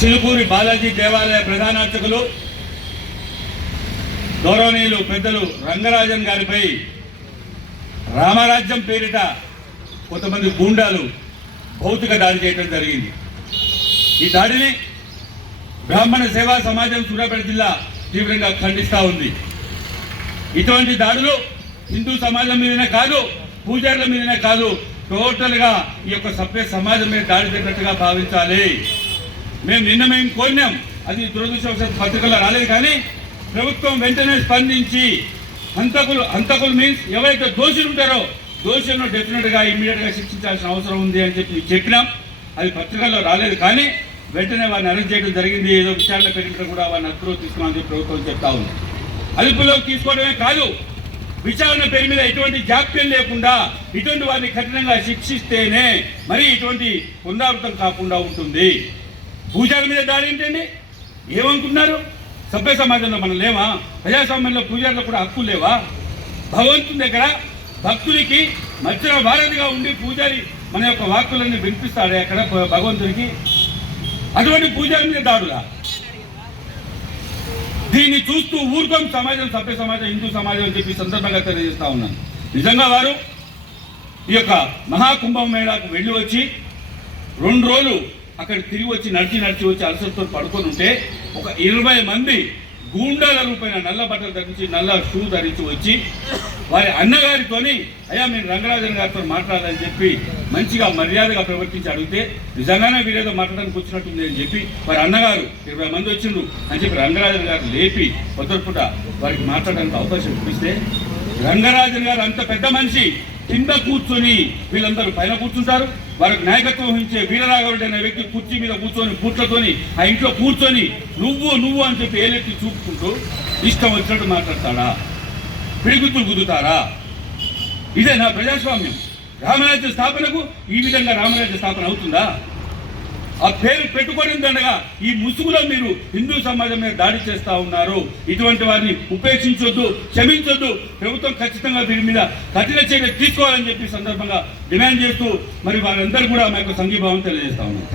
చిలుకూరి బాలాజీ దేవాలయ ప్రధానార్చకులు గౌరవనీయులు పెద్దలు రంగరాజన్ గారిపై రామరాజ్యం పేరిట కొంతమంది గూండాలు భౌతిక దాడి చేయడం జరిగింది. ఈ దాడిని బ్రాహ్మణ సేవా సమాజం సూర్యాపేట జిల్లా తీవ్రంగా ఖండిస్తూ ఉంది. ఇటువంటి దాడులు హిందూ సమాజం మీదనే కాదు పూజారుల మీదనే కాదు టోటల్గా ఈ యొక్క సభ్య సమాజం మీద దాడి జరిగినట్టుగా భావించాలి. మేము నిన్న మేము కోరినాం. అది దురదృష్టవశాత్తు పత్రికల్లో రాలేదు కానీ ప్రభుత్వం వెంటనే స్పందించి హంతకులు హంతకులు మీన్స్ ఎవరైతే దోషులు ఉంటారో దోషులను డెఫినెట్గా ఇమ్మీడియట్గా శిక్షించాల్సిన అవసరం ఉంది అని చెప్పి చెప్పినాం. అది పత్రికల్లో రాలేదు కానీ వెంటనే వారిని అరెస్ట్ చేయడం జరిగింది. ఏదో విచారణ పెరిగిన కూడా వారిని అదుపులో తీసుకున్నామని చెప్పి ప్రభుత్వం చెప్తా ఉంది. అదుపులోకి తీసుకోవడమే కాదు విచారణ పేరు మీద ఎటువంటి జాప్యం లేకుండా ఇటువంటి వారిని కఠినంగా శిక్షిస్తేనే మరి ఇటువంటి పునరావృతం కాకుండా ఉంటుంది. పూజారి మీద దాడి ఏంటండి? ఏమనుకున్నారు సభ్య సమాజంలో మనం లేవా ప్రజాస్వామ్యంలో పూజారులకు కూడా హక్కు లేవా? భగవంతుని దగ్గర భక్తునికి మధ్యలో వారధిగా ఉండి పూజారి మన యొక్క వాక్కులన్నీ వినిపిస్తాడే అక్కడ భగవంతునికి? అటువంటి పూజారి మీద దాడులా? దీన్ని చూస్తూ ఊరుకోం సమాజం సభ్య సమాజం హిందూ సమాజం అని చెప్పి సందర్భంగా తెలియజేస్తా ఉన్నాను. నిజంగా వారు ఈ యొక్క మహాకుంభం మేళాకు వెళ్ళి వచ్చి రెండు రోజులు అక్కడ తిరిగి వచ్చి నడిచి నడిచి వచ్చి అలసటతో పడుకొని ఉంటే ఒక ఇరవై మంది గూండాల రూపైన నల్ల బట్టలు ధరించి నల్ల షూ ధరించి వచ్చి వారి అన్నగారితోని అయ్యా మీరు రంగరాజన్ గారితో మాట్లాడాలని చెప్పి మంచిగా మర్యాదగా ప్రవర్తించి అడిగితే నిజంగానే వీరేదో మాట్లాడడానికి వచ్చినట్టుంది అని చెప్పి వారి అన్నగారు ఇరవై మంది వచ్చిండ్రు అని చెప్పి రంగరాజన్ గారు లేపి పొద్దుపుట వారికి మాట్లాడడానికి అవకాశం ఇప్పిస్తే రంగరాజన్ గారు అంత పెద్ద మనిషి కింద కూర్చొని వీళ్ళందరూ పైన కూర్చుంటారు. వారికి నాయకత్వం వహించే వీరరాఘవరెడ్డి అనే వ్యక్తి కుర్చీ మీద కూర్చొని కూర్చొని ఆ ఇంట్లో కూర్చొని నువ్వు నువ్వు అని చెప్పి ఏలెత్తి చూపుకుంటూ ఇష్టం వచ్చినట్టు మాట్లాడతాడా? పిడిగుతులు గుద్దుతారా? ఇదే నా ప్రజాస్వామ్యం. రామరాజ్య స్థాపనకు ఈ విధంగా రామరాజ్య స్థాపన అవుతుందా? ఆ పేరు పెట్టుకొనిందనగా ఈ ముసుగులో మీరు హిందూ సమాజం మీద దాడి చేస్తా ఉన్నారు. ఇటువంటి వారిని ఉపేక్షించొద్దు క్షమించొద్దు. ప్రభుత్వం ఖచ్చితంగా వీరి మీద కఠిన చర్య తీసుకోవాలని చెప్పి సందర్భంగా డిమాండ్ చేస్తూ మరి వారందరూ కూడా మా యొక్క సంఘీభావం తెలియజేస్తా ఉన్నాం